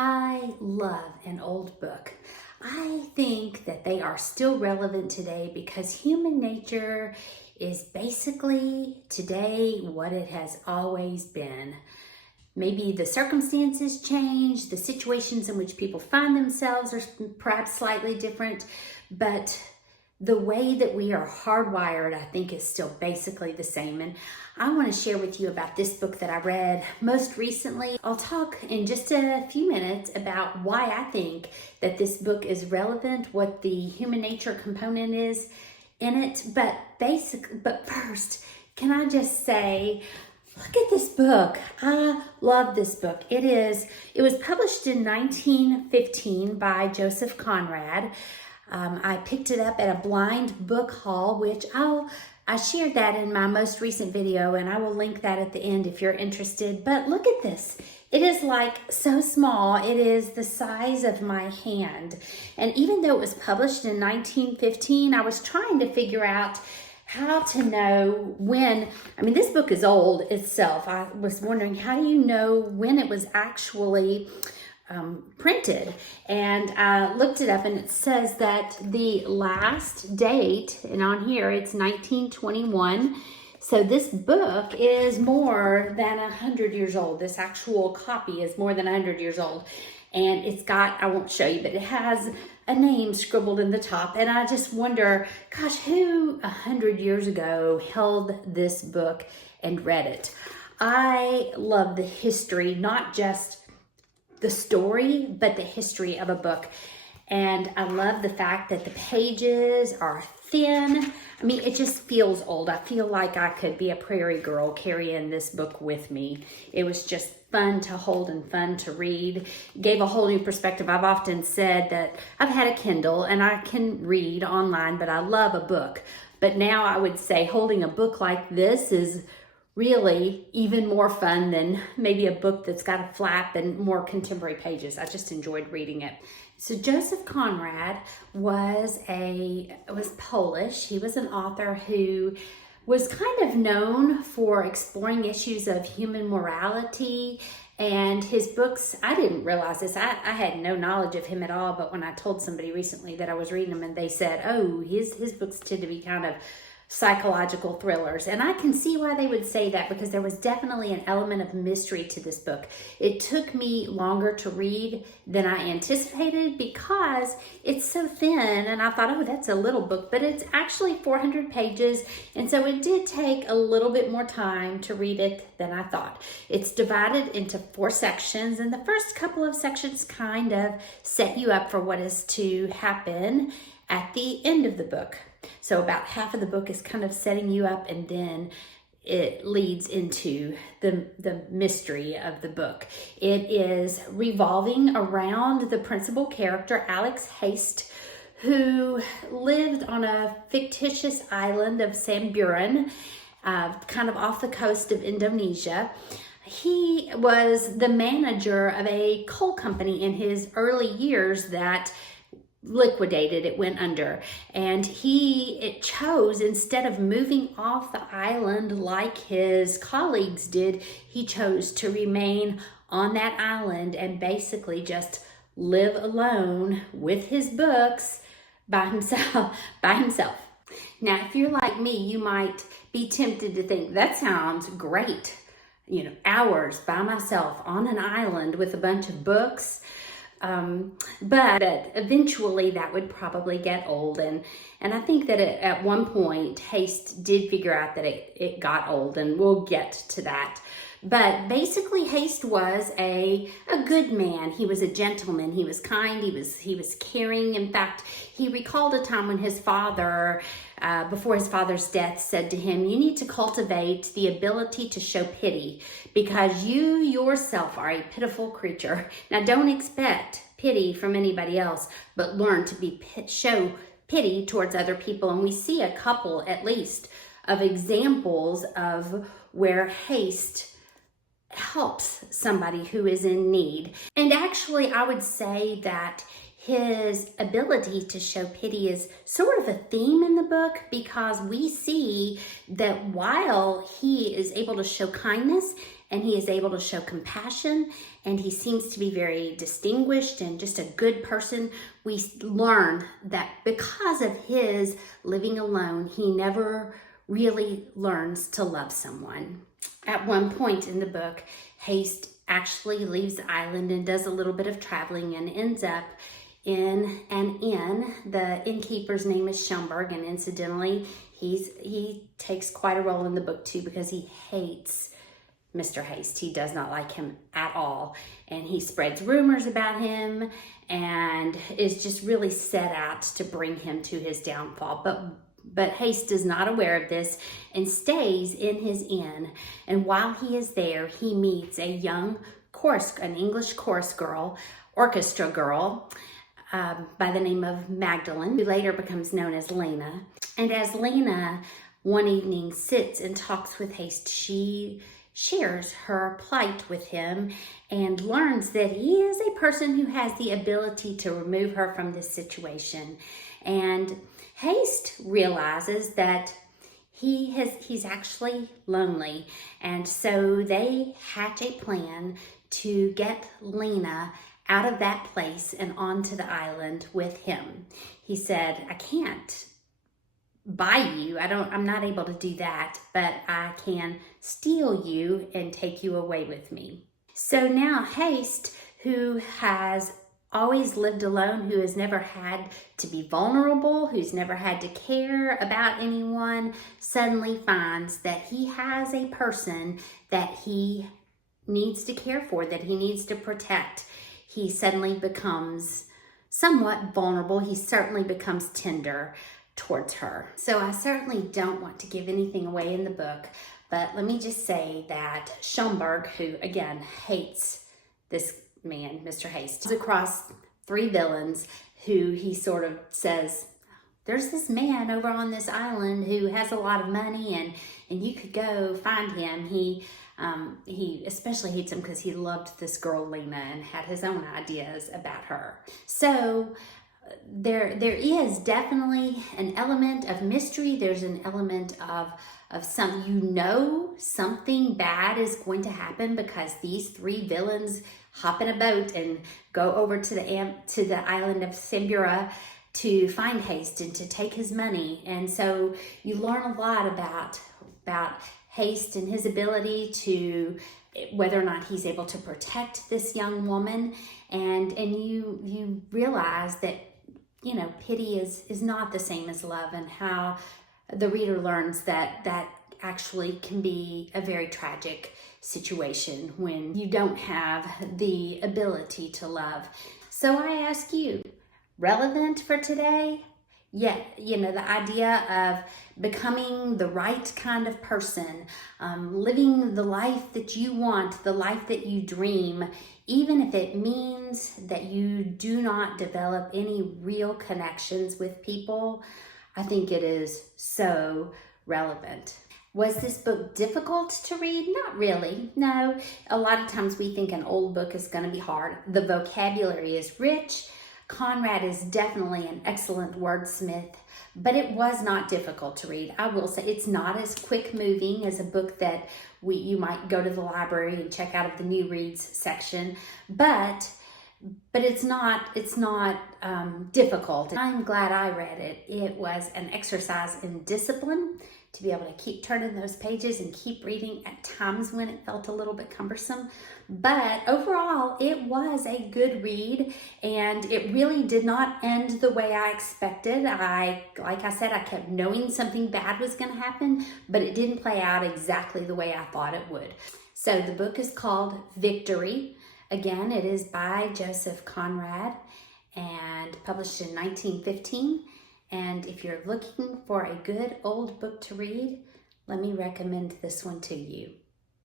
I love an old book. I think that they are still relevant today because human nature is basically today what it has always been. Maybe the circumstances change, the situations in which people find themselves are perhaps slightly different, but the way that we are hardwired, I think, is still basically the same. And I want to share with you about this book that I read most recently. I'll talk in just a few minutes about why I think that this book is relevant, what the human nature component is in it. But first, can I just say, look at this book. I love this book. It was published in 1915 by Joseph Conrad. I picked it up at a blind book haul, which I shared that in my most recent video, and I will link that at the end if you're interested. But look at this. It is like so small. It is the size of my hand. And even though it was published in 1915, I was trying to figure out how to know when. This book is old itself. I was wondering, how do you know when it was actually printed? And I looked it up, and it says that the last date, and on here it's 1921. So this book is more than 100 years old. This actual copy is more than 100 years old. And it's got, I won't show you, but it has a name scribbled in the top. And I just wonder, gosh, who 100 years ago held this book and read it? I love the history, not just the story, but the history of a book. And I love the fact that the pages are thin. It just feels old. I feel like I could be a prairie girl carrying this book with me. It was just fun to hold and fun to read. Gave a whole new perspective. I've often said that I've had a Kindle and I can read online, but I love a book. But now I would say holding a book like this is really even more fun than maybe a book that's got a flap and more contemporary pages. I just enjoyed reading it. So Joseph Conrad was Polish. He was an author who was kind of known for exploring issues of human morality, and his books, I didn't realize this. I had no knowledge of him at all, but when I told somebody recently that I was reading them, and they said, oh, his books tend to be kind of psychological thrillers. And I can see why they would say that, because there was definitely an element of mystery to this book. It took me longer to read than I anticipated because it's so thin, and I thought, oh, that's a little book, but it's actually 400 pages. And so it did take a little bit more time to read it than I thought. It's divided into 4 sections, and the first couple of sections kind of set you up for what is to happen at the end of the book. So about half of the book is kind of setting you up, and then it leads into the mystery of the book. It is revolving around the principal character, Alex Haste, who lived on a fictitious island of Samburan, kind of off the coast of Indonesia. He was the manager of a coal company in his early years that liquidated. It went under, and it chose, instead of moving off the island like his colleagues did, he chose to remain on that island and basically just live alone with his books by himself. Now, if you're like me, you might be tempted to think that sounds great, hours by myself on an island with a bunch of books. But eventually that would probably get old, and I think that at one point Haste did figure out that it got old, and we'll get to that. But basically Haste was a good man. He was a gentleman. He was kind. He was caring. In fact, he recalled a time when his father, before his father's death, said to him, you need to cultivate the ability to show pity, because you yourself are a pitiful creature. Now, don't expect pity from anybody else, but learn to show pity towards other people. And we see a couple, at least, of examples of where Haste helps somebody who is in need. And actually, I would say that his ability to show pity is sort of a theme in the book, because we see that while he is able to show kindness and he is able to show compassion, and he seems to be very distinguished and just a good person. We learn that because of his living alone, he never really learns to love someone. At one point in the book, Haste actually leaves the island and does a little bit of traveling and ends up in an inn. The innkeeper's name is Schomburg, and incidentally, he takes quite a role in the book too, because he hates Mr. Haste. He does not like him at all, and he spreads rumors about him and is just really set out to bring him to his downfall. But Haste is not aware of this and stays in his inn. And while he is there, he meets a young an English orchestra girl by the name of Magdalene, who later becomes known as Lena. And as Lena one evening sits and talks with Haste, she shares her plight with him and learns that he is a person who has the ability to remove her from this situation. And Haste realizes that he's actually lonely, and so they hatch a plan to get Lena out of that place and onto the island with him. He said, I can't buy you. I'm not able to do that, but I can steal you and take you away with me. So now Haste, who has always lived alone, who has never had to be vulnerable, who's never had to care about anyone, suddenly finds that he has a person that he needs to care for, that he needs to protect. He suddenly becomes somewhat vulnerable. He certainly becomes tender towards her. So I certainly don't want to give anything away in the book, but let me just say that Schomburg, who again hates this man, Mr. Haste, comes across three villains who he sort of says, there's this man over on this island who has a lot of money, and you could go find him. He especially hates him because he loved this girl Lena and had his own ideas about her. So there is definitely an element of mystery. There's an element of something bad is going to happen, because these three villains hop in a boat and go over to the island of Sambura to find Haste and to take his money. And so you learn a lot about Haste and his ability to, whether or not he's able to protect this young woman, and you realize that, you know, pity is not the same as love, and how the reader learns that actually can be a very tragic situation when you don't have the ability to love. So I ask you, relevant for today? Yeah, you know, the idea of becoming the right kind of person, living the life that you want, the life that you dream, even if it means that you do not develop any real connections with people. I think it is so relevant. Was this book difficult to read? Not really. No, a lot of times we think an old book is going to be hard. The vocabulary is rich. Conrad is definitely an excellent wordsmith, but it was not difficult to read. I will say it's not as quick moving as a book that you might go to the library and check out of the new reads section, but it's not difficult. I'm glad I read it. It was an exercise in discipline to be able to keep turning those pages and keep reading at times when it felt a little bit cumbersome. But overall, it was a good read, and it really did not end the way I expected. Like I said, I kept knowing something bad was going to happen, but it didn't play out exactly the way I thought it would. So the book is called Victory. Again, it is by Joseph Conrad and published in 1915. And if you're looking for a good old book to read, let me recommend this one to you.